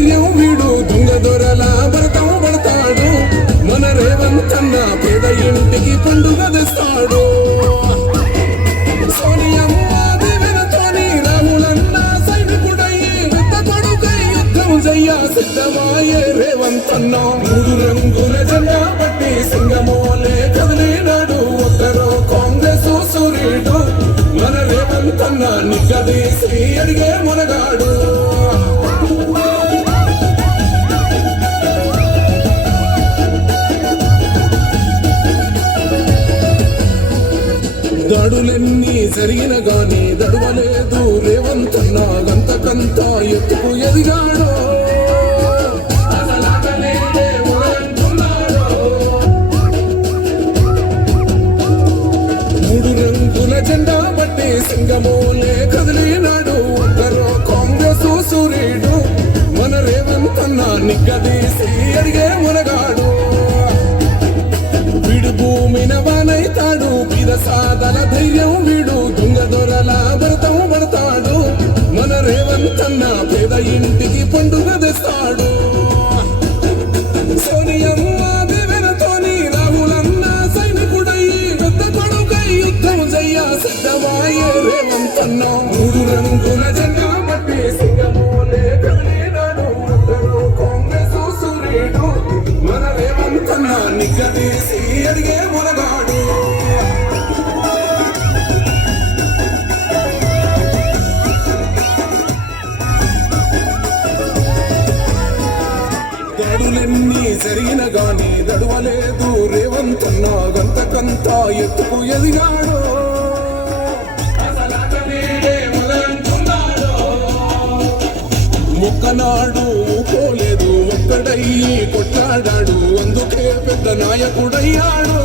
ధైర్యం వీడు దొంగ దొరల భరతం పడతాడు మన రేవంత్ అన్న పేద ఇంటికి పండుగ తెస్తాడు సోనియమ్మ దీవెనతోని రాహులన్న సైనికుడయ్యి యుద్ధ కొడుకై యుద్ధం చెయ్య సిద్ధమాయే రేవంత్ అన్న మూడు రంగుల జెండా పట్టి సింగమోలే కదిలినాడు ఒక్కరో కాంగ్రెస్ సూర్యుడు మన రేవంత్ అన్న నిగ్గదీసి అడిగే మునగాడు దాడులెన్ని జరిగిన గాని దడవలేదు రేవంత్ అన్న గంతకంత ఎత్తుకు ఎదిగాడు మూడు రంగుల జెండా బట్టి సింగమోలే కదిలినాడు ఒక్కరో కాంగ్రెస్ సూర్యుడు మన రేవంత్ అన్న నిగ్గదీసి అడిగే మునగాడు వీడు భూమిన వానైతాడు పీద సాదల ధైర్యం వీడు దొంగ దొరల భరతం పడతాడు మన రేవంత్ అన్న పేద ఇంటికి పండుగ తెస్తాడు సోనియమ్మ దీవెనతోని రాహులన్న సైనికుడయ్యి పెద్ద కొడుకై యుద్ధం చెయ్య సిద్ధమాయే రేవంత్ అన్న మూడు రంగుల జెండా పట్టి సింగమోలే కదిలినాడు ఒక్కరో కాంగ్రెస్ సూర్యుడు మన రేవంత్ అన్న నిగ్గదీసి అడిగే మునగాడు దాడులెన్ని జరిగిన గాని దడవలేదు రేవంత్ అన్న గంతకంత ఎత్తుకు ఎదిగాడు ఒక్కనాడు పోలేదు ఒక్కడయ్యి కొట్లాడాడు అందుకే పెద్ద నాయకుడయ్యాడు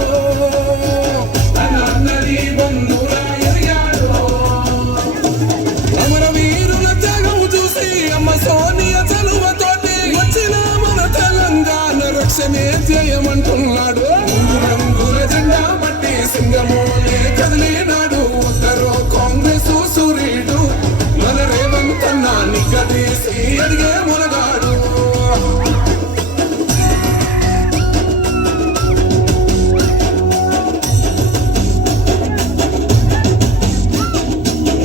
అమరవీరుల త్యాగం చూసి అమ్మ సోనియ చలువతోటి వచ్చిన మన తెలంగాణ రక్షణే చేయమంటున్నాడు మూడు రంగుల జెండా పట్టి సింగమోలే కదిలినాడు ఒక్కరో కాంగ్రెస్ సూర్యుడు మన రేవంత్ అన్న నిగ్గదీసి అడిగే మునగాడు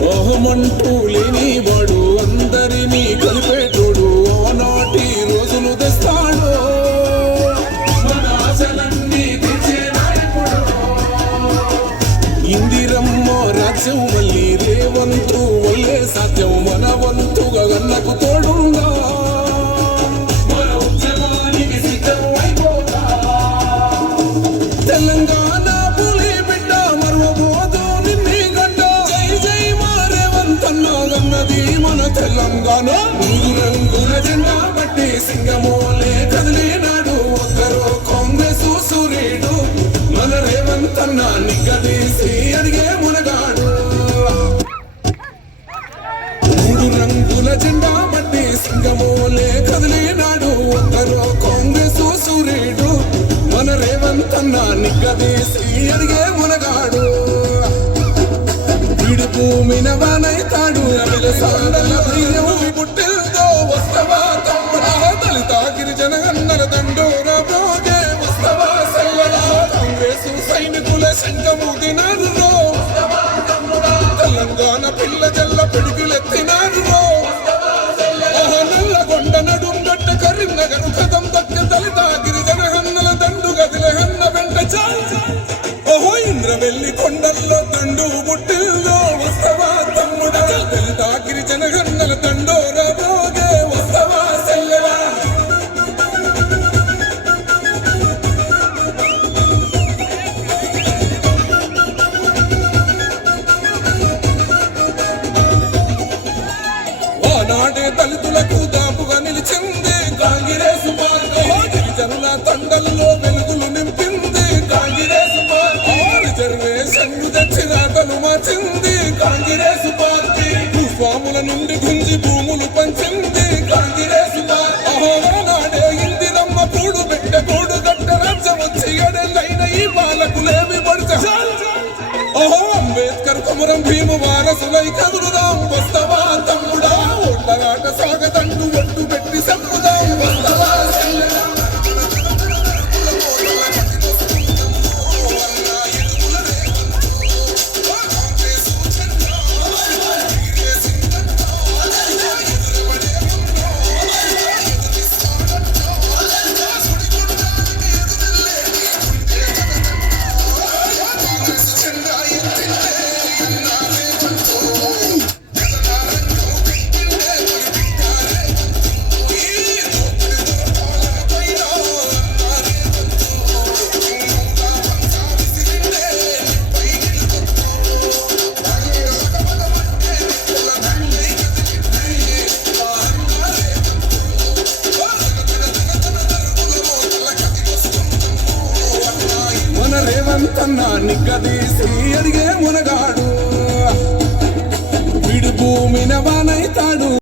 ఓహమంటూ లేని వాడు అందరినీ కలిపేటోడు ఆనాటి రోజులు తెస్తాడు మన ఆశలన్నీ తెచ్చే నాయకుడు ఇందిరమ్మ రాజ్యం మళ్ళీ రేవంతు వల్లే సాధ్యం మన వంతుగా గన్నకు తోడుందా మన ఉద్యమానికి సిద్ధం అయిపోతా తెలంగాణ పులి బిడ్డ మరువబోదు నిన్ని గడ్డ జై జై మా రేవంత్ అన్న గన్నది మన తెలంగాణ మూడు రంగుల జెండా పట్టి సింగమోలే కదిలినాడు ఒక్కరో కాంగ్రెస్ సూర్యుడు మన రేవంత్ అన్న నిగ్గదీసి అడిగే మునగాడు మూడు రంగుల జెండా పట్టి సింగమోలే కదిలినాడు ఒక్కరో కాంగ్రెస్ సూర్యుడు మన రేవంత్ అన్న నిగ్గదీసి అడిగే మునగాడు వీడు భూమిన వానైతాడు సాండల ధైర్యం పుట్టిల్తో వస్తవా తమ్ముడా దళిత గిరిజన గన్నర దండోర భోగే వస్తవా సల్లడా కాంగ్రెస్ సైనికుల సంగము దినారు తెలంగాణ పిల్ల జల్ల పిడుగులెత్తినారు నల్లగొండ నడుంగడ్డ కరీంనగర్ కదం దక్క దళిత గిరిజన హన్నల దండు గదిల హన్న వెంట చాయ్ ఓహో ఇంద్రవెల్లి కొండల్లో దండు పుట్టి